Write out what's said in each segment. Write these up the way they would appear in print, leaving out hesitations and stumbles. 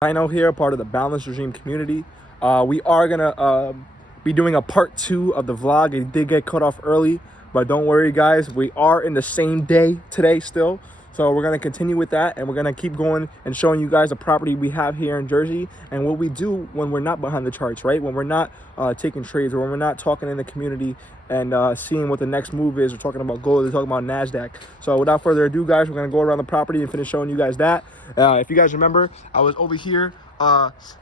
Dino here, part of the Boundless Regime community. We are gonna be doing a part 2 of the vlog. It did get cut off early, but don't worry guys, we are in the same day today still. So we're gonna continue with that, and we're gonna keep going and showing you guys the property we have here in Jersey and what we do when we're not behind the charts, right? When we're not taking trades, or when we're not talking in the community and seeing what the next move is. We're talking about gold, we're talking about NASDAQ. So without further ado guys, we're gonna go around the property and finish showing you guys that. If you guys remember, I was over here.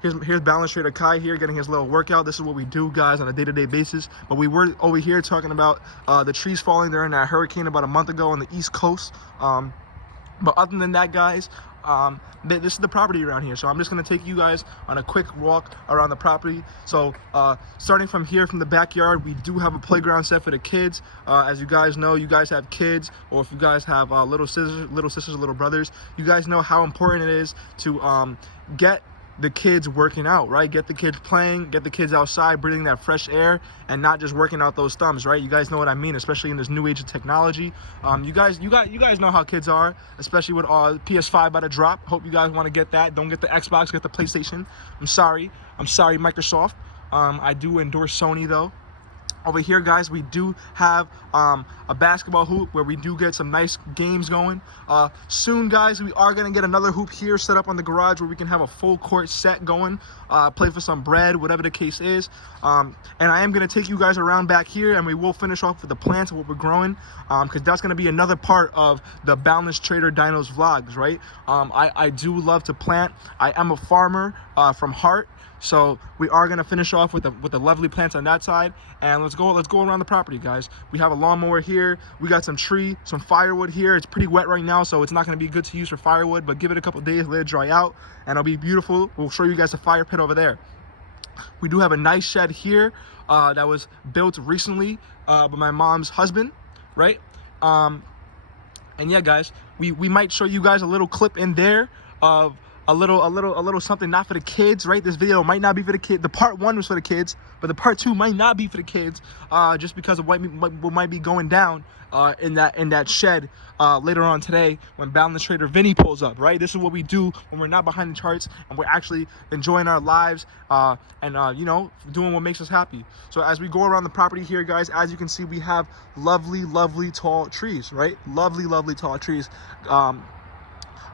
Here's Boundless Trader Kai here getting his little workout. This is what we do guys on a day-to-day basis. But we were over here talking about the trees falling during that hurricane about a month ago on the East Coast. But other than that guys, this is the property around here. So I'm just going to take you guys on a quick walk around the property. So starting from here, from the backyard, we do have a playground set for the kids. As you guys know, you guys have kids, or if you guys have little sisters, little brothers, you guys know how important it is to get the kids working out, right? Get the kids playing, get the kids outside breathing that fresh air, and not just working out those thumbs, right? You guys know what I mean, especially in this new age of technology. You guys know how kids are, especially with PS5 about to drop. Hope you guys want to get that. Don't get the Xbox, get the PlayStation. I'm sorry Microsoft. I do endorse Sony though. Over here guys, we do have a basketball hoop where we do get some nice games going. Soon guys, we are going to get another hoop here set up on the garage where we can have a full court set going, play for some bread, whatever the case is. And I am going to take you guys around back here, and we will finish off with the plants of what we're growing, because that's going to be another part of the Boundless Trader Dinos vlogs, right? I do love to plant. I am a farmer from heart. So we are going to finish off with the lovely plants on that side, and let's go around the property guys. We have a lawnmower here, we got some firewood here. It's pretty wet right now, so it's not going to be good to use for firewood, but give it a couple days, let it dry out, and it'll be beautiful. We'll show you guys a fire pit over there. We do have a nice shed here that was built recently by my mom's husband, right? And yeah guys, we might show you guys a little clip in there of a little something not for the kids, right? This video might not be for the kids. The part 1 was for the kids, but the part 2 might not be for the kids, just because of what might be going down in that shed later on today when Boundless Trader Vinny pulls up, right? This is what we do when we're not behind the charts and we're actually enjoying our lives and you know, doing what makes us happy. So as we go around the property here guys, as you can see, we have lovely tall trees, right? Lovely tall trees. I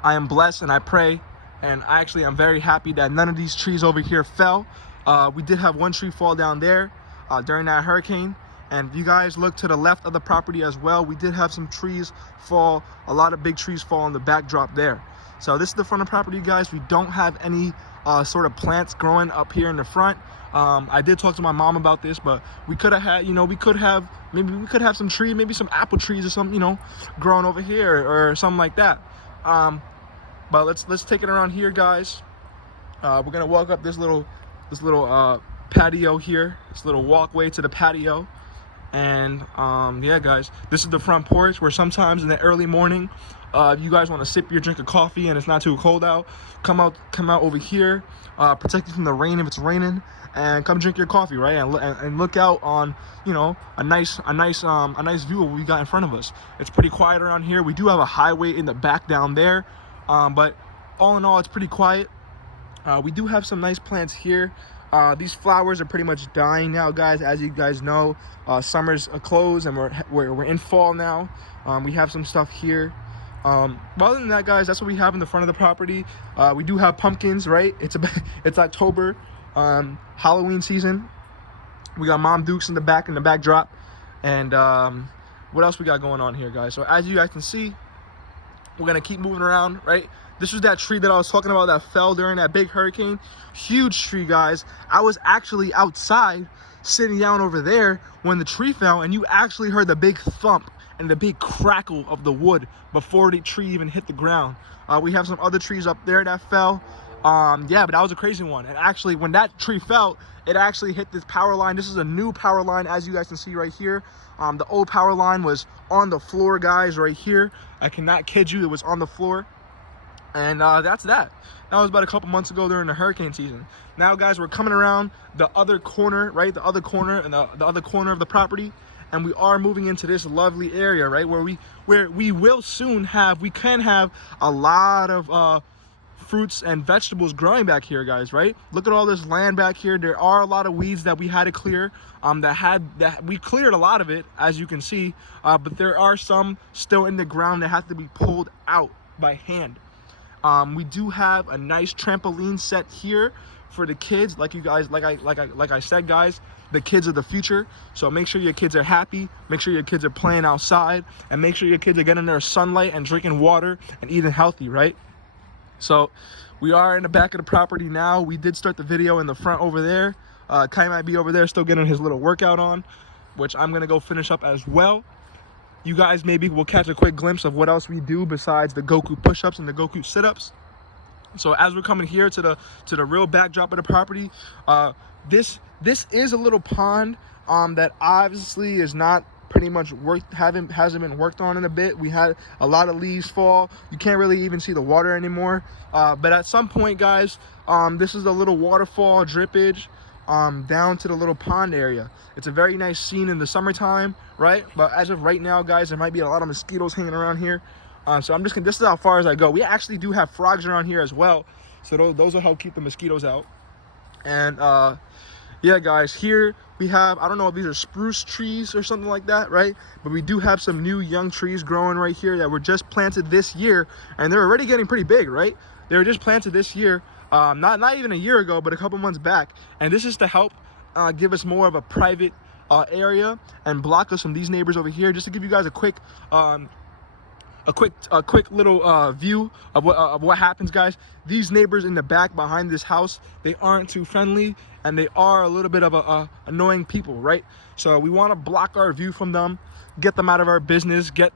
am blessed, and I pray, and actually I'm very happy that none of these trees over here fell. We did have one tree fall down there during that hurricane, and if you guys look to the left of the property as well, we did have some trees fall, a lot of big trees fall on the backdrop there. So this is the front of the property guys. We don't have any sort of plants growing up here in the front. I did talk to my mom about this, but we could have had, you know, we could have some trees, maybe some apple trees or something, you know, growing over here or something like that. But let's take it around here guys. We're gonna walk up this little patio here, this little walkway to the patio, and yeah guys, this is the front porch where sometimes in the early morning, you guys want to sip your drink of coffee and it's not too cold out, come out over here, protect you from the rain if it's raining, and come drink your coffee, right? And look out on, you know, a nice view of what we got in front of us. It's pretty quiet around here. We do have a highway in the back down there, but all in all, it's pretty quiet. We do have some nice plants here. These flowers are pretty much dying now guys. As you guys know, summer's closed and we're in fall now. We have some stuff here. But other than that guys, that's what we have in the front of the property. We do have pumpkins, right? It's October, Halloween season. We got Mom Dukes in the backdrop, and what else we got going on here guys? So as you guys can see, we're gonna keep moving around, right? This was that tree that I was talking about that fell during that big hurricane. Huge tree guys. I was actually outside sitting down over there when the tree fell, and you actually heard the big thump and the big crackle of the wood before the tree even hit the ground. We have some other trees up there that fell. Yeah, but that was a crazy one. And actually when that tree fell, it actually hit this power line. This is a new power line, as you guys can see right here. The old power line was on the floor guys, right here. I cannot kid you, it was on the floor. And that's that. That was about a couple months ago during the hurricane season. Now guys, we're coming around the other corner, right? The other corner and the other corner of the property, and we are moving into this lovely area, right, where we will soon have, we can have a lot of fruits and vegetables growing back here, guys, right? Look at all this land back here. There are a lot of weeds that we had to clear, that we cleared a lot of it, as you can see, but there are some still in the ground that have to be pulled out by hand. We do have a nice trampoline set here for the kids. Like you guys, like I said, guys, the kids are the future. So make sure your kids are happy, make sure your kids are playing outside, and make sure your kids are getting their sunlight and drinking water and eating healthy, right? So we are in the back of the property now. We did start the video in the front over there. Kai might be over there still getting his little workout on, which I'm gonna go finish up as well. You guys maybe will catch a quick glimpse of what else we do besides the Goku push-ups and the Goku sit-ups. So as we're coming here to the real backdrop of the property, this is a little pond that obviously is not pretty much hasn't been worked on in a bit. We had a lot of leaves fall. You can't really even see the water anymore. But at some point, guys, this is a little waterfall drippage down to the little pond area. It's a very nice scene in the summertime, right? But as of right now, guys, there might be a lot of mosquitoes hanging around here. So I'm just gonna, this is how far as I go. We actually do have frogs around here as well, so those will help keep the mosquitoes out. And yeah, guys, here we have, I don't know if these are spruce trees or something like that, right? But we do have some new young trees growing right here that were just planted this year, and they're already getting pretty big, right? They were just planted this year, not even a year ago, but a couple months back. And this is to help give us more of a private area and block us from these neighbors over here. Just to give you guys a quick little view of what happens, guys. These neighbors in the back behind this house, they aren't too friendly, and they are a little bit of annoying people, right? So we want to block our view from them, get them out of our business, get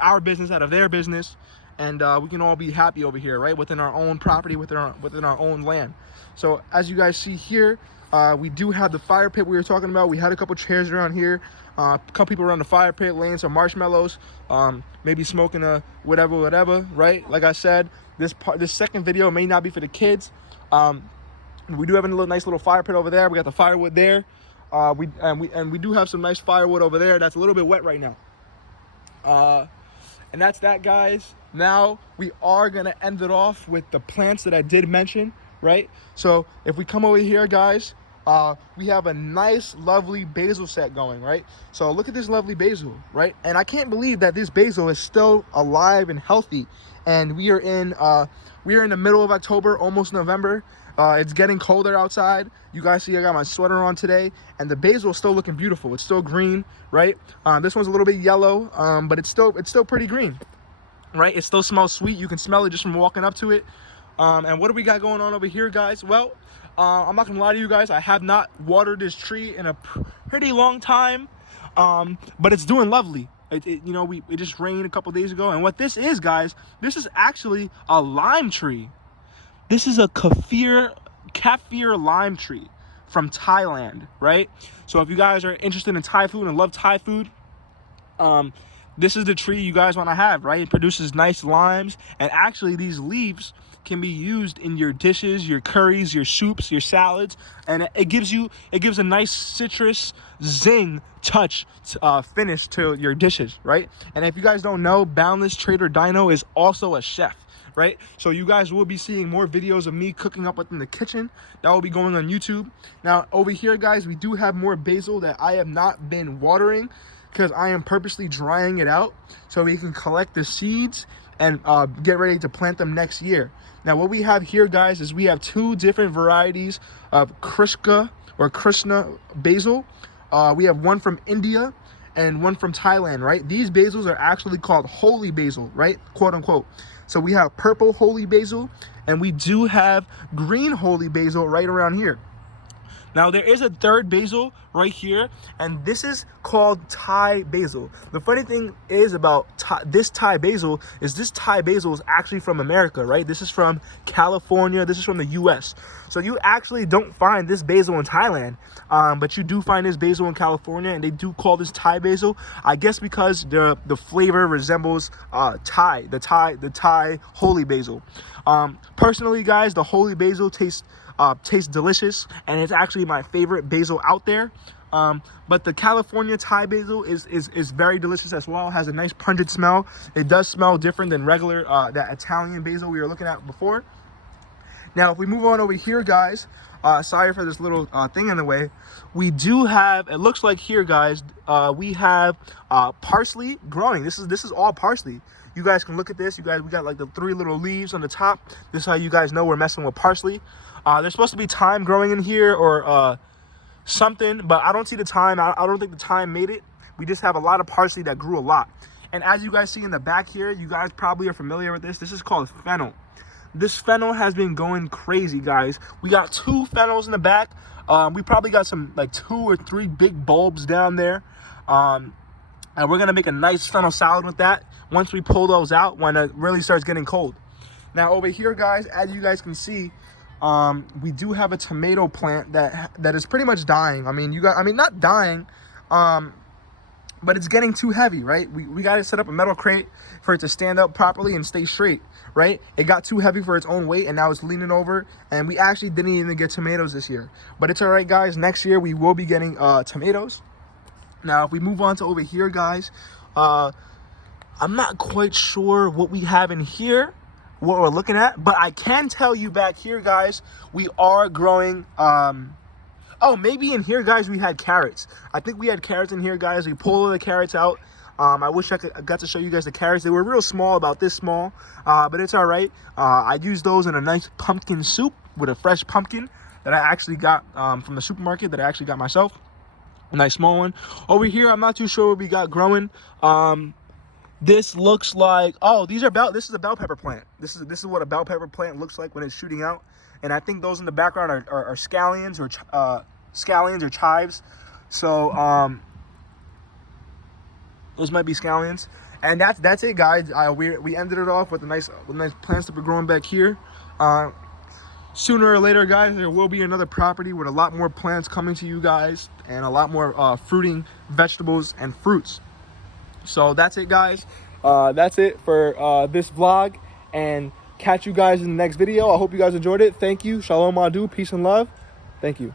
our business out of their business, and we can all be happy over here, right? Within our own property, within our own land. So as you guys see here, we do have the fire pit we were talking about. We had a couple chairs around here, a couple people around the fire pit laying some marshmallows, maybe smoking a whatever, right? Like I said, this second video may not be for the kids. We do have a nice little fire pit over there. We got the firewood there. We do have some nice firewood over there that's a little bit wet right now. And that's that, guys. Now we are gonna end it off with the plants that I did mention, right? So if we come over here, guys, we have a nice, lovely basil set going, right? So look at this lovely basil, right? And I can't believe that this basil is still alive and healthy. And we are in the middle of October, almost November. It's getting colder outside. You guys see I got my sweater on today, and the basil is still looking beautiful. It's still green, right? This one's a little bit yellow, but it's still pretty green, right? It still smells sweet. You can smell it just from walking up to it. And what do we got going on over here, guys? Well, I'm not gonna lie to you guys, I have not watered this tree in a pretty long time, but it's doing lovely. You know, it just rained a couple days ago, and what this is, guys, this is actually a lime tree. This is a kaffir lime tree from Thailand, right? So if you guys are interested in Thai food and love Thai food, this is the tree you guys want to have, right? It produces nice limes, and actually these leaves can be used in your dishes, your curries, your soups, your salads, and it gives a nice citrus zing touch finish to your dishes, right? And if you guys don't know, Boundless Trader Dino is also a chef, right? So you guys will be seeing more videos of me cooking up within the kitchen. That will be going on YouTube. Now over here, guys, we do have more basil that I have not been watering because I am purposely drying it out so we can collect the seeds and get ready to plant them next year. Now what we have here, guys, is we have two different varieties of Krishna basil. We have one from India and one from Thailand, right? These basils are actually called holy basil, right? Quote unquote. So we have purple holy basil, and we do have green holy basil right around here. Now there is a third basil right here, and this is called Thai basil. The funny thing is about this Thai basil is actually from America, right? This is from California. This is from the US. So you actually don't find this basil in Thailand, but you do find this basil in California, and they do call this Thai basil. I guess because the flavor resembles the Thai holy basil. Personally, guys, the holy basil tastes tastes delicious, and it's actually my favorite basil out there. But the California Thai basil is very delicious as well. It has a nice pungent smell. It does smell different than regular that Italian basil we were looking at before. Now, if we move on over here, guys, sorry for this little thing in the way. We do have, it looks like here, guys, we have parsley growing. This is all parsley. You guys can look at this. You guys, we got like the 3 little leaves on the top. This is how you guys know we're messing with parsley. There's supposed to be thyme growing in here, or something, but I don't see the thyme. I don't think the thyme made it. We just have a lot of parsley that grew a lot. And as you guys see in the back here, you guys probably are familiar with this. This is called fennel. This fennel has been going crazy, guys. We got 2 fennels in the back. We probably got some like 2 or 3 big bulbs down there. And we're gonna make a nice fennel salad with that once we pull those out when it really starts getting cold. Now over here, guys, as you guys can see, we do have a tomato plant that is pretty much dying. I mean, not dying, but it's getting too heavy, right? We got to set up a metal crate for it to stand up properly and stay straight, right? It got too heavy for its own weight, and now it's leaning over, and we actually didn't even get tomatoes this year. But it's all right, guys. Next year, we will be getting tomatoes. Now, if we move on to over here, guys, I'm not quite sure what we have in here, what we're looking at, but I can tell you back here, guys, we are growing, oh, maybe in here, guys, we had carrots. I think we had carrots in here, guys. We pulled all the carrots out. I wish I got to show you guys the carrots. They were real small, about this small, but it's all right. I used those in a nice pumpkin soup with a fresh pumpkin that I actually got from the supermarket, that I actually got myself. A nice small one. Over here, I'm not too sure what we got growing. This looks like, oh, this is a bell pepper plant. This is what a bell pepper plant looks like when it's shooting out. And I think those in the background are scallions or chives. So those might be scallions. And that's it, guys. We ended it off with nice plants that were growing back here. Sooner or later, guys, there will be another property with a lot more plants coming to you guys, and a lot more fruiting vegetables and fruits. So that's it, guys. That's it for this vlog, and catch you guys in the next video. I hope you guys enjoyed it. Thank you. Shalom Wadu. Peace and love. Thank you.